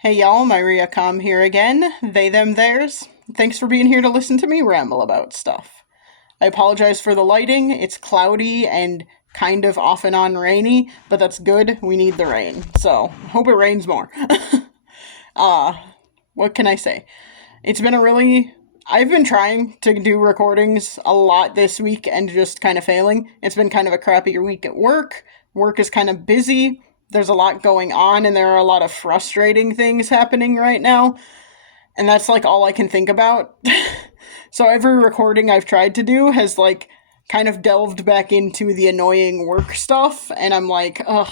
Hey y'all, Myria Com here again. They, them, theirs. Thanks for being here to listen to me ramble about stuff. I apologize for the lighting. It's cloudy and kind of off and on rainy, but that's good. We need the rain. So, hope it rains more. What can I say? It's been a really. I've been trying to do recordings a lot this week and just kind of failing. It's been kind of a crappy week at work. Work is kind of busy. There's a lot going on, and there are a lot of frustrating things happening right now. And that's like all I can think about. So every recording I've tried to do has like kind of delved back into the annoying work stuff, and I'm like, ugh,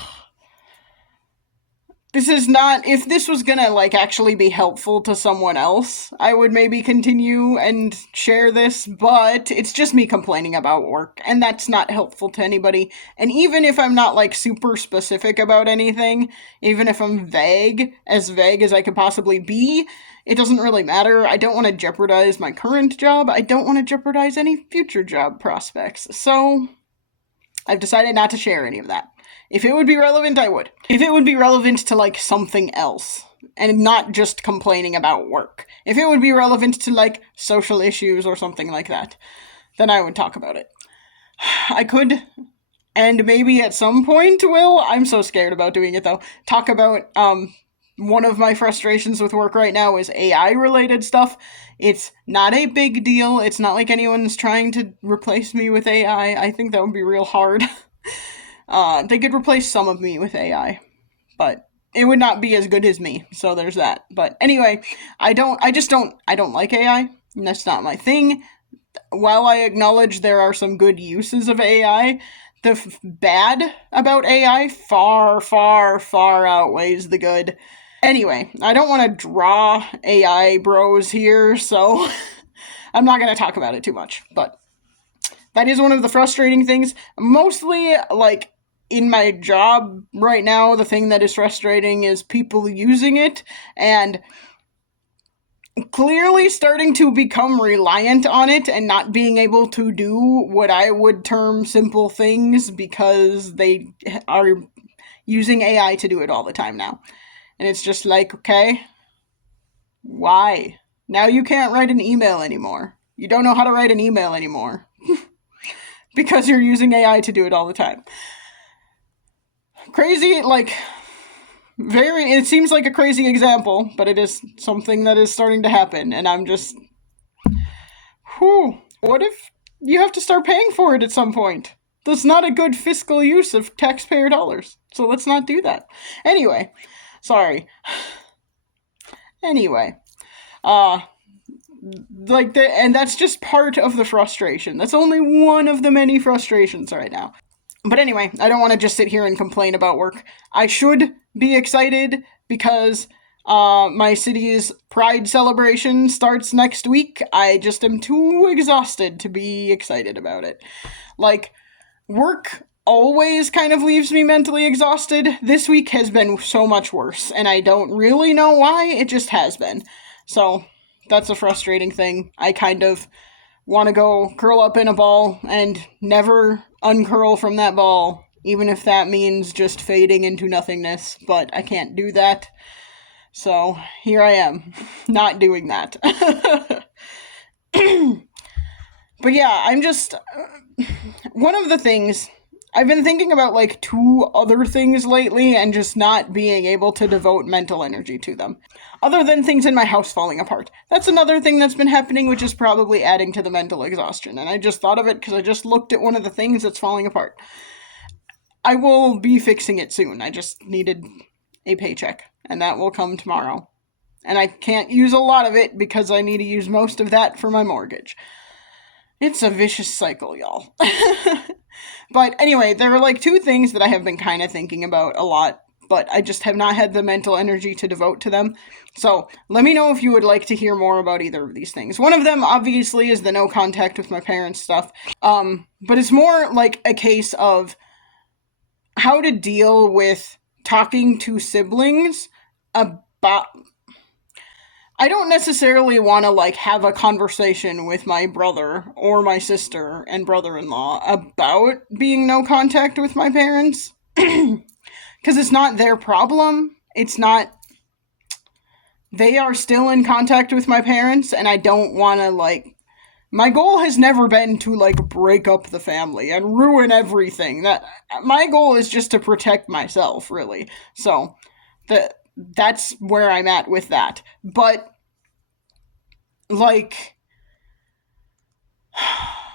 this is not. If this was gonna like actually be helpful to someone else, I would maybe continue and share this, but it's just me complaining about work, and that's not helpful to anybody. And even if I'm not like super specific about anything, even if I'm vague as I could possibly be, it doesn't really matter. I don't want to jeopardize my current job. I don't want to jeopardize any future job prospects. So I've decided not to share any of that. If it would be relevant, I would. If it would be relevant to like something else and not just complaining about work. If it would be relevant to like social issues or something like that, then I would talk about it. I could, and maybe at some point will, I'm so scared about doing it though, talk about one of my frustrations with work right now is AI related stuff. It's not a big deal. It's not like anyone's trying to replace me with AI. I think that would be real hard. They could replace some of me with AI, but it would not be as good as me. So there's that. But anyway, I don't like AI. That's not my thing. While I acknowledge there are some good uses of AI, the bad about AI far, far, far outweighs the good. Anyway, I don't want to draw AI bros here, so I'm not going to talk about it too much. But that is one of the frustrating things. Mostly, like, in my job right now, the thing that is frustrating is people using it and clearly starting to become reliant on it and not being able to do what I would term simple things because they are using AI to do it all the time now. And it's just like, okay, why? Now you can't write an email anymore. You don't know how to write an email anymore because you're using AI to do it all the time. Crazy, like, it seems like a crazy example, but it is something that is starting to happen, and I'm just, what if you have to start paying for it at some point? That's not a good fiscal use of taxpayer dollars, so let's not do that. Anyway, sorry. Anyway, and that's just part of the frustration. That's only one of the many frustrations right now. But anyway, I don't want to just sit here and complain about work. I should be excited because my city's Pride celebration starts next week. I just am too exhausted to be excited about it. Like, work always kind of leaves me mentally exhausted. This week has been so much worse, and I don't really know why. It just has been. So, that's a frustrating thing. I kind of want to go curl up in a ball and never uncurl from that ball, even if that means just fading into nothingness, but I can't do that. So here I am, not doing that. But yeah, I'm just. One of the things. I've been thinking about like two other things lately and just not being able to devote mental energy to them. Other than things in my house falling apart. That's another thing that's been happening, which is probably adding to the mental exhaustion. And I just thought of it because I just looked at one of the things that's falling apart. I will be fixing it soon. I just needed a paycheck, and that will come tomorrow. And I can't use a lot of it because I need to use most of that for my mortgage. It's a vicious cycle, y'all. But anyway, there are like two things that I have been kind of thinking about a lot, but I just have not had the mental energy to devote to them. So let me know if you would like to hear more about either of these things. One of them, obviously, is the no contact with my parents stuff. But it's more like a case of how to deal with talking to siblings about. I don't necessarily want to like have a conversation with my brother or my sister and brother-in-law about being no contact with my parents because it's not their problem. It's not they are still in contact with my parents, and I don't want to, like, my goal has never been to, like, break up the family and ruin everything. That my goal is just to protect myself, really. So that's where I'm at with that. But like,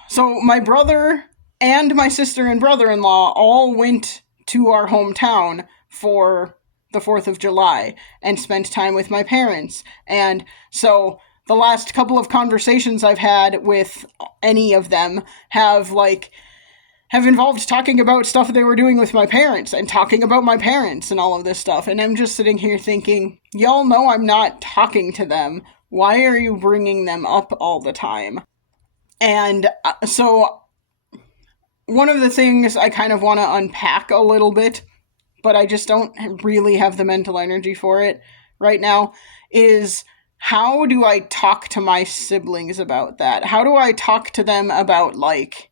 so my brother and my sister and brother-in-law all went to our hometown for the 4th of July and spent time with my parents. And so the last couple of conversations I've had with any of them have involved talking about stuff they were doing with my parents and talking about my parents and all of this stuff. And I'm just sitting here thinking, y'all know I'm not talking to them. Why are you bringing them up all the time? And so one of the things I kind of want to unpack a little bit, but I just don't really have the mental energy for it right now, is how do I talk to my siblings about that? How do I talk to them about, like,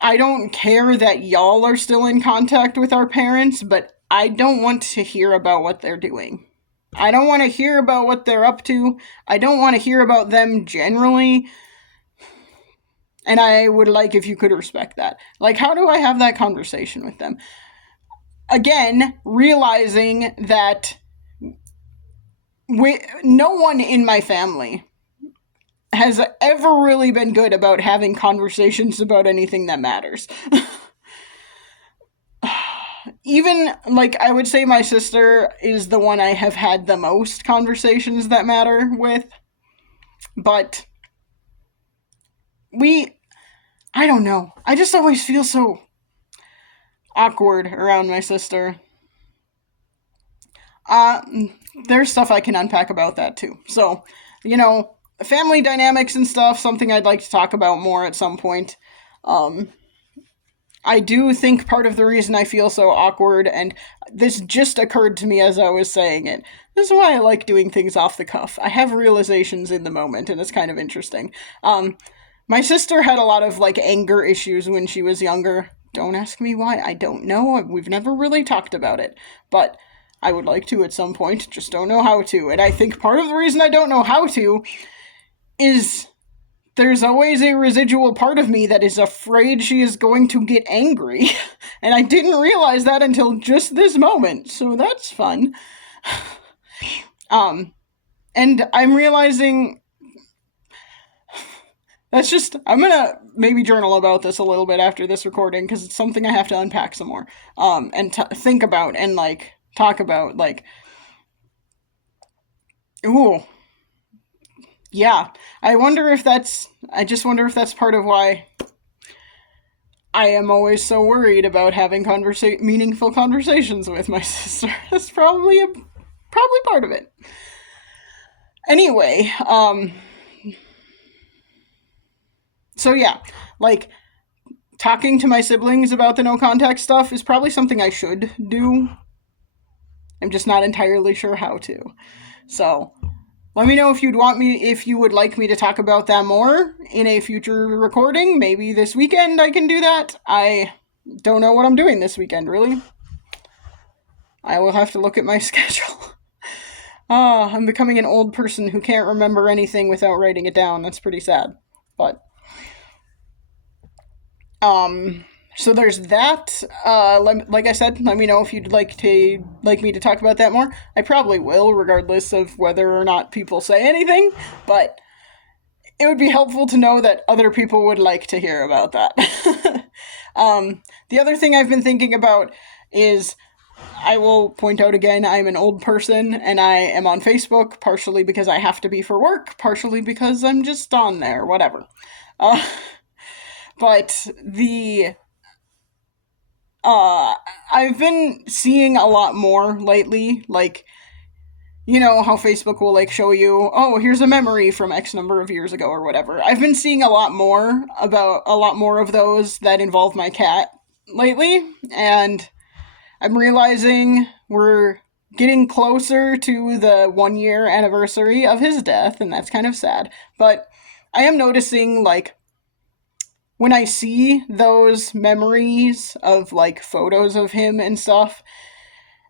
I don't care that y'all are still in contact with our parents, but I don't want to hear about what they're doing. I don't want to hear about what they're up to. I don't want to hear about them generally. And I would like if you could respect that. Like, how do I have that conversation with them? Again, realizing that no one in my family has ever really been good about having conversations about anything that matters. Even, like, I would say my sister is the one I have had the most conversations that matter with. But I don't know. I just always feel so awkward around my sister. Uh, there's stuff I can unpack about that too. So, family dynamics and stuff, something I'd like to talk about more at some point. I do think part of the reason I feel so awkward, and this just occurred to me as I was saying it, this is why I like doing things off the cuff. I have realizations in the moment, and it's kind of interesting. My sister had a lot of, like, anger issues when she was younger. Don't ask me why. I don't know. We've never really talked about it. But I would like to at some point. Just don't know how to. And I think part of the reason I don't know how to is there's always a residual part of me that is afraid she is going to get angry. And I didn't realize that until just this moment. So that's fun. And I'm realizing I'm gonna maybe journal about this a little bit after this recording, because it's something I have to unpack some more, and think about and, like, talk about, like, ooh, yeah. I just wonder if that's part of why I am always so worried about having meaningful conversations with my sister. That's probably part of it. Anyway, so yeah, like, talking to my siblings about the no contact stuff is probably something I should do. I'm just not entirely sure how to. So, let me know if you would like me to talk about that more in a future recording. Maybe this weekend I can do that. I don't know what I'm doing this weekend, really. I will have to look at my schedule. I'm becoming an old person who can't remember anything without writing it down. That's pretty sad. But so there's that. Like I said, let me know if you'd like me to talk about that more. I probably will, regardless of whether or not people say anything, but it would be helpful to know that other people would like to hear about that. The other thing I've been thinking about is, I will point out again, I'm an old person, and I am on Facebook, partially because I have to be for work, partially because I'm just on there, whatever. But I've been seeing a lot more lately, like, how Facebook will, like, show you, oh, here's a memory from X number of years ago or whatever. I've been seeing a lot more of those that involve my cat lately, and I'm realizing we're getting closer to the 1-year anniversary of his death, and that's kind of sad. But I am noticing, like, when I see those memories of, like, photos of him and stuff,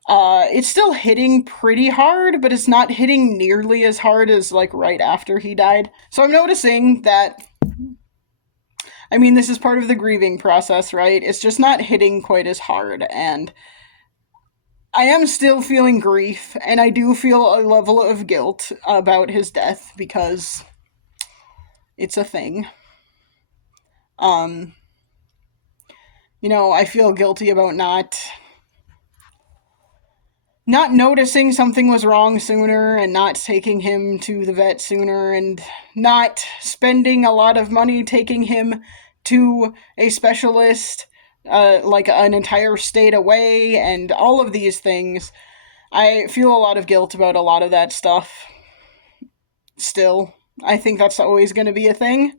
It's still hitting pretty hard, but it's not hitting nearly as hard as like right after he died. So I'm noticing that, I mean, this is part of the grieving process, right? It's just not hitting quite as hard, and I am still feeling grief, and I do feel a level of guilt about his death because it's a thing. Um, I feel guilty about not noticing something was wrong sooner and not taking him to the vet sooner and not spending a lot of money taking him to a specialist like an entire state away and all of these things. I feel a lot of guilt about a lot of that stuff still. I think that's always going to be a thing.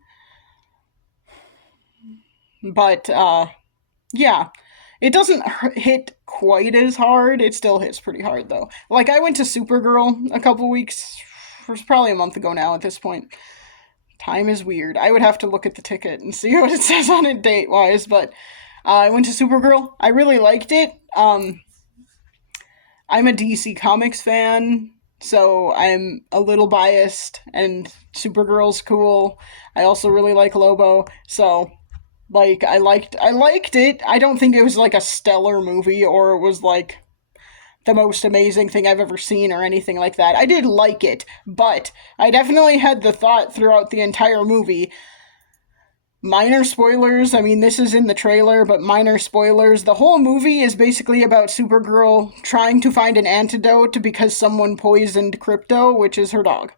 But yeah, it doesn't hit quite as hard. It still hits pretty hard though. Like I went to Supergirl a couple weeks, it was probably a month ago now at this point. Time is weird. I would have to look at the ticket and see what it says on it date wise, but I went to Supergirl. I really liked it. I'm a DC Comics fan, so I'm a little biased, and Supergirl's cool. I also really like Lobo, so like I liked it. I don't think it was like a stellar movie or it was like the most amazing thing I've ever seen or anything like that. I did like it, but I definitely had the thought throughout the entire movie. Minor spoilers, I mean, this is in the trailer, but minor spoilers. The whole movie is basically about Supergirl trying to find an antidote because someone poisoned Crypto, which is her dog.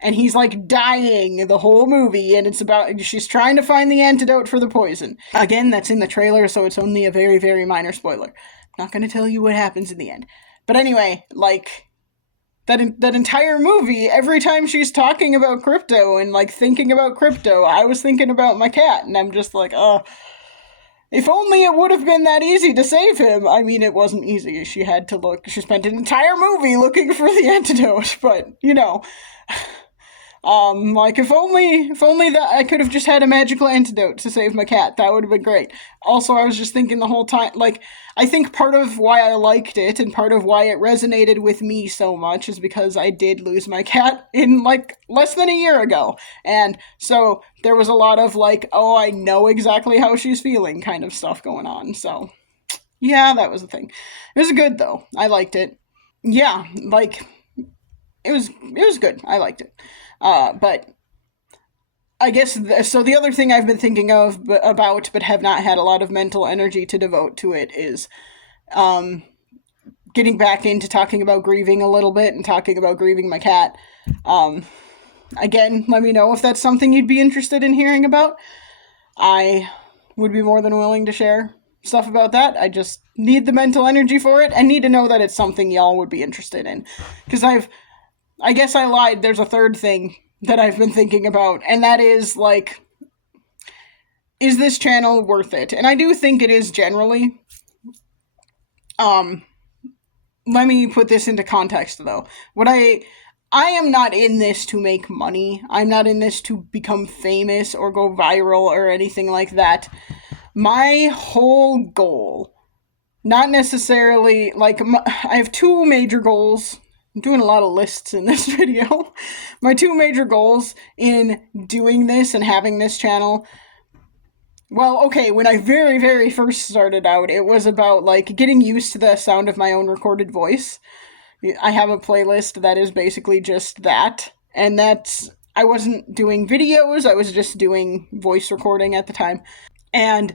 And he's like dying the whole movie, and it's about she's trying to find the antidote for the poison. Again, that's in the trailer, so it's only a very, very minor spoiler. I'm not going to tell you what happens in the end. But anyway, like, that entire movie, every time she's talking about Crypto and like thinking about Crypto, I was thinking about my cat, and I'm just like, if only it would have been that easy to save him. I mean, it wasn't easy. She spent an entire movie looking for the antidote, but like if only that I could have just had a magical antidote to save my cat. That would have been great. Also, I was just thinking the whole time, like, I think part of why I liked it and part of why it resonated with me so much is because I did lose my cat in like less than a year ago. And so there was a lot of like, oh, I know exactly how she's feeling kind of stuff going on. So yeah, that was the thing. It was good though. I liked it. Yeah, like it was good. I liked it. But I guess so. The other thing I've been thinking about, but have not had a lot of mental energy to devote to it, is um, getting back into talking about grieving a little bit and talking about grieving my cat. Um, Again, let me know if that's something you'd be interested in hearing about. I would be more than willing to share stuff about that. I just need the mental energy for it and need to know that it's something y'all would be interested in. Because I guess I lied. There's a third thing that I've been thinking about, and that is like, is this channel worth it? And I do think it is generally. Um, Let me put this into context though. I am not in this to make money. I'm not in this to become famous or go viral or anything like that. My whole goal, not necessarily like I have two major goals. I'm doing a lot of lists in this video. My two major goals in doing this and having this channel. Well, okay, when I very, very first started out, it was about like getting used to the sound of my own recorded voice. I have a playlist that is basically just that. And I wasn't doing videos, I was just doing voice recording at the time. And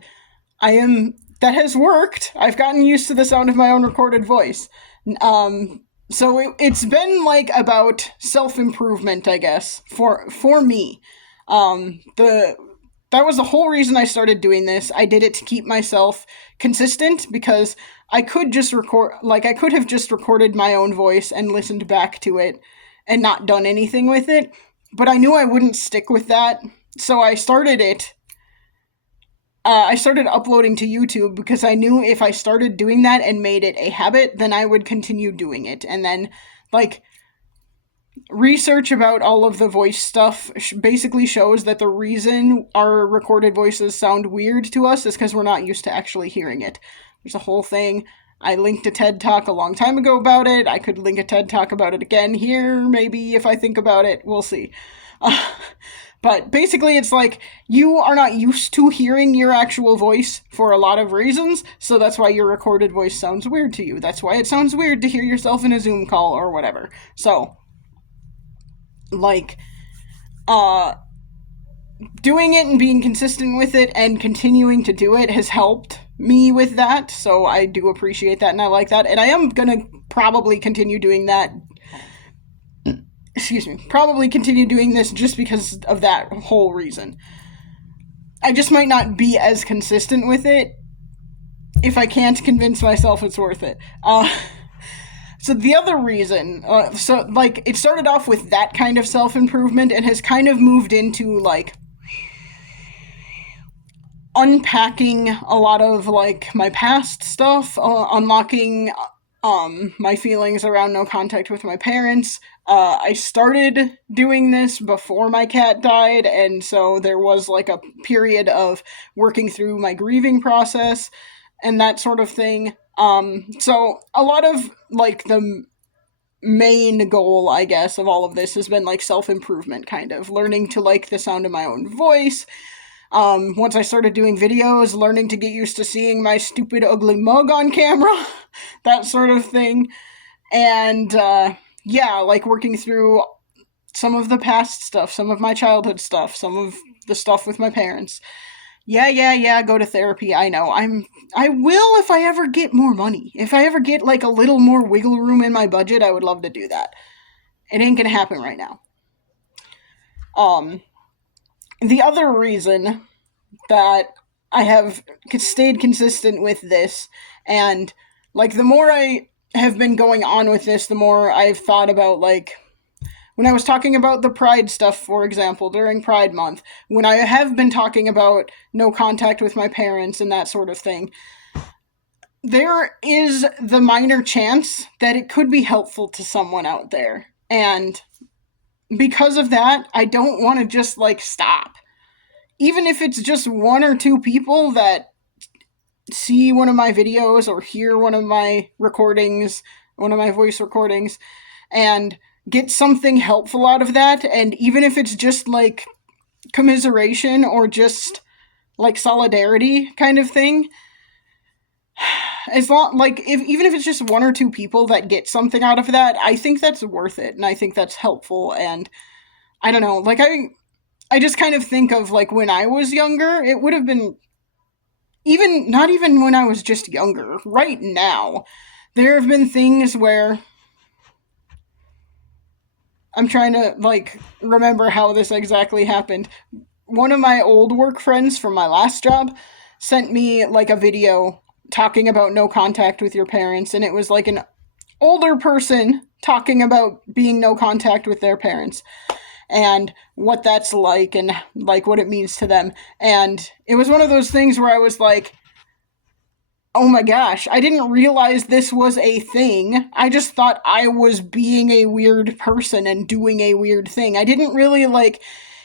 that has worked. I've gotten used to the sound of my own recorded voice. So it's been like about self-improvement, I guess, for me. That was the whole reason I started doing this. I did it to keep myself consistent because I could have just recorded my own voice and listened back to it and not done anything with it. But I knew I wouldn't stick with that. So I started it. I started uploading to YouTube because I knew if I started doing that and made it a habit, then I would continue doing it. And then, like, research about all of the voice stuff basically shows that the reason our recorded voices sound weird to us is because we're not used to actually hearing it. There's a whole thing I linked a TED Talk a long time ago about it. I could link a TED Talk about it again here, maybe, if I think about it. We'll see. Uh, but basically, it's like you are not used to hearing your actual voice for a lot of reasons, so that's why your recorded voice sounds weird to you. That's why it sounds weird to hear yourself in a Zoom call or whatever. So, like, uh, doing it and being consistent with it and continuing to do it has helped me with that, so I do appreciate that and I like that, and I am gonna probably continue doing that. Excuse me, probably continue doing this just because of that whole reason. I just might not be as consistent with it if I can't convince myself it's worth it. So the other reason, it started off with that kind of self-improvement and has kind of moved into, like, unpacking a lot of, like, my past stuff, unlocking my feelings around no contact with my parents. I started doing this before my cat died, and so there was, like, a period of working through my grieving process and that sort of thing. So a lot of, like, the main goal, I guess, of all of this has been, like, self-improvement, kind of learning to like the sound of my own voice. Once I started doing videos, learning to get used to seeing my stupid, ugly mug on camera, that sort of thing. And, yeah, like, working through some of the past stuff, some of my childhood stuff, some of the stuff with my parents. Yeah, go to therapy, I know. I will if I ever get more money. If I ever get, like, a little more wiggle room in my budget, I would love to do that. It ain't gonna happen right now. The other reason that I have stayed consistent with this, and, like, the more I have been going on with this, the more I've thought about, like, when I was talking about the Pride stuff, for example, during Pride Month, when I have been talking about no contact with my parents and that sort of thing, there is the minor chance that it could be helpful to someone out there. And because of that, I don't want to just, like, stop. Even if it's just one or two people that see one of my videos or hear one of my recordings, one of my voice recordings, and get something helpful out of that, and even if it's just, like, commiseration or just, like, solidarity kind of thing, as long, like, even if it's just one or two people that get something out of that, I think that's worth it, and I think that's helpful. And I don't know, like, I just kind of think of, like, when I was younger, it would have been, even, not even when I was just younger, right now, there have been things where I'm trying to, like, remember how this exactly happened. One of my old work friends from my last job sent me, like, a video talking about no contact with your parents, and it was, like, an older person talking about being no contact with their parents and what that's like and, like, what it means to them. And it was one of those things where I was like, oh my gosh, I didn't realize this was a thing. I just thought I was being a weird person and doing a weird thing. I didn't really, like,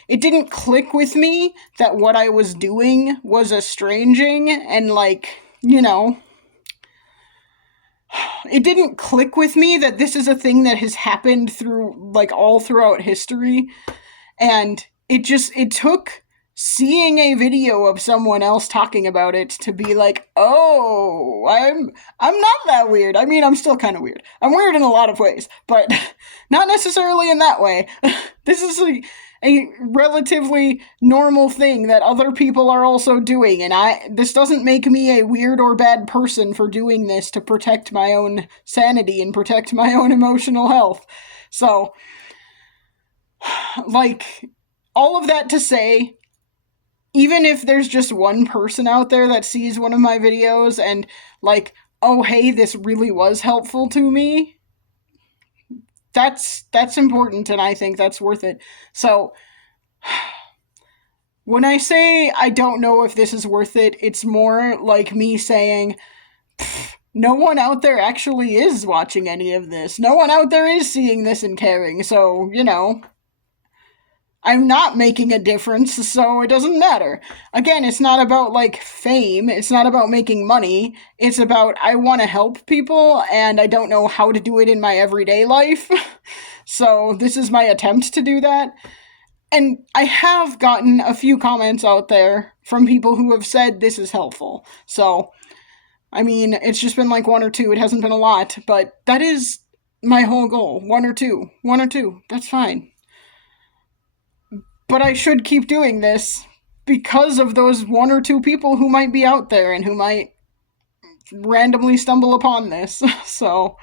it didn't click with me that what I was doing was estranging and, like, you know, it didn't click with me that this is a thing that has happened through, like, all throughout history. And it took seeing a video of someone else talking about it to be like, oh, I'm not that weird. I mean, I'm still kind of weird. I'm weird in a lot of ways, but not necessarily in that way. This is a relatively normal thing that other people are also doing, and this doesn't make me a weird or bad person for doing this to protect my own sanity and protect my own emotional health. So, like, all of that to say, even if there's just one person out there that sees one of my videos and, like, oh, hey, this really was helpful to me, that's important, and I think that's worth it. So, when I say I don't know if this is worth it, it's more like me saying, no one out there actually is watching any of this. No one out there is seeing this and caring, so, you know, I'm not making a difference, so it doesn't matter. Again, it's not about like fame, it's not about making money. It's about I want to help people and I don't know how to do it in my everyday life. So, this is my attempt to do that. And I have gotten a few comments out there from people who have said this is helpful. So, I mean, it's just been like one or two. It hasn't been a lot, but that is my whole goal. One or two. One or two. That's fine. But I should keep doing this because of those one or two people who might be out there and who might randomly stumble upon this. So,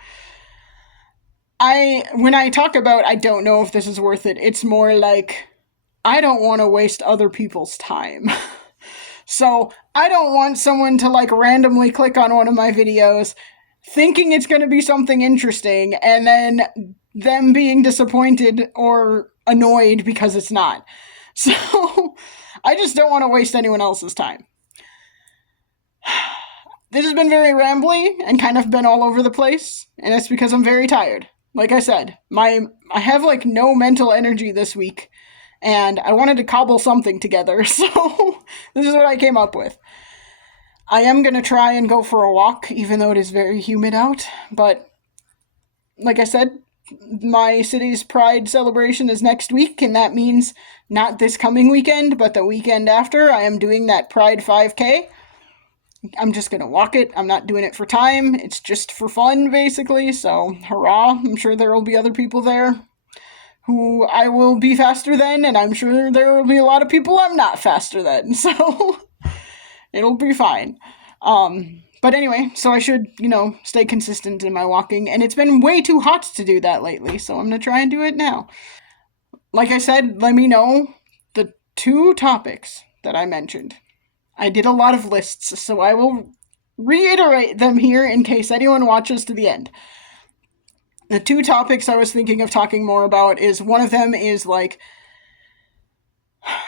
when I talk about I don't know if this is worth it, it's more like I don't want to waste other people's time. So, I don't want someone to like randomly click on one of my videos thinking it's going to be something interesting and then them being disappointed or annoyed because it's not. So, I just don't want to waste anyone else's time. This has been very rambly and kind of been all over the place, and it's because I'm very tired. Like I said, I have like no mental energy this week, and I wanted to cobble something together, so this is what I came up with. I am going to try and go for a walk, even though it is very humid out, but like I said, my city's Pride celebration is next week, and that means not this coming weekend, but the weekend after. I am doing that Pride 5K. I'm just going to walk it. I'm not doing it for time. It's just for fun, basically. So, hurrah. I'm sure there will be other people there who I will be faster than, and I'm sure there will be a lot of people I'm not faster than. So, it'll be fine. But anyway, so I should, stay consistent in my walking, and it's been way too hot to do that lately, so I'm going to try and do it now. Like I said, let me know the 2 topics that I mentioned. I did a lot of lists, so I will reiterate them here in case anyone watches to the end. The 2 topics I was thinking of talking more about is one of them is like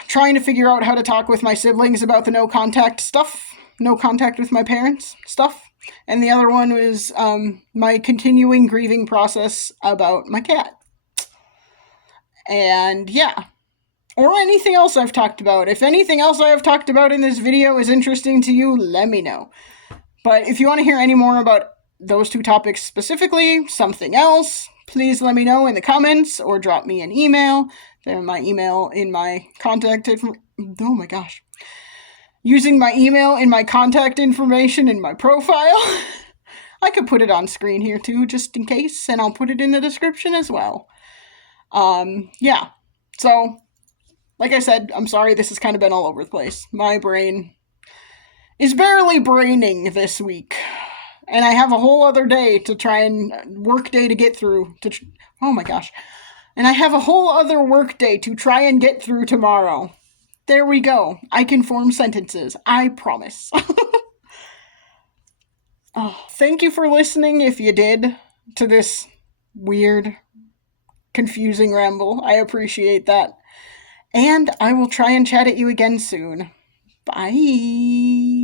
trying to figure out how to talk with my siblings about the no contact stuff, no contact with my parents stuff. And the other one was my continuing grieving process about my cat. And yeah. Or anything else I've talked about. If anything else I have talked about in this video is interesting to you, let me know. But if you want to hear any more about those 2 topics specifically, something else, please let me know in the comments or drop me an email. There's my email in my contact oh my gosh. Using my email in my contact information in my profile. I could put it on screen here too, just in case, and I'll put it in the description as well. Yeah. So, like I said, I'm sorry this has kind of been all over the place. My brain is barely braining this week. And I have a whole other day to try and work day to get through. Oh my gosh. And I have a whole other work day to try and get through tomorrow. There we go. I can form sentences. I promise. Oh, thank you for listening if you did to this weird, confusing ramble. I appreciate that. And I will try and chat at you again soon. Bye.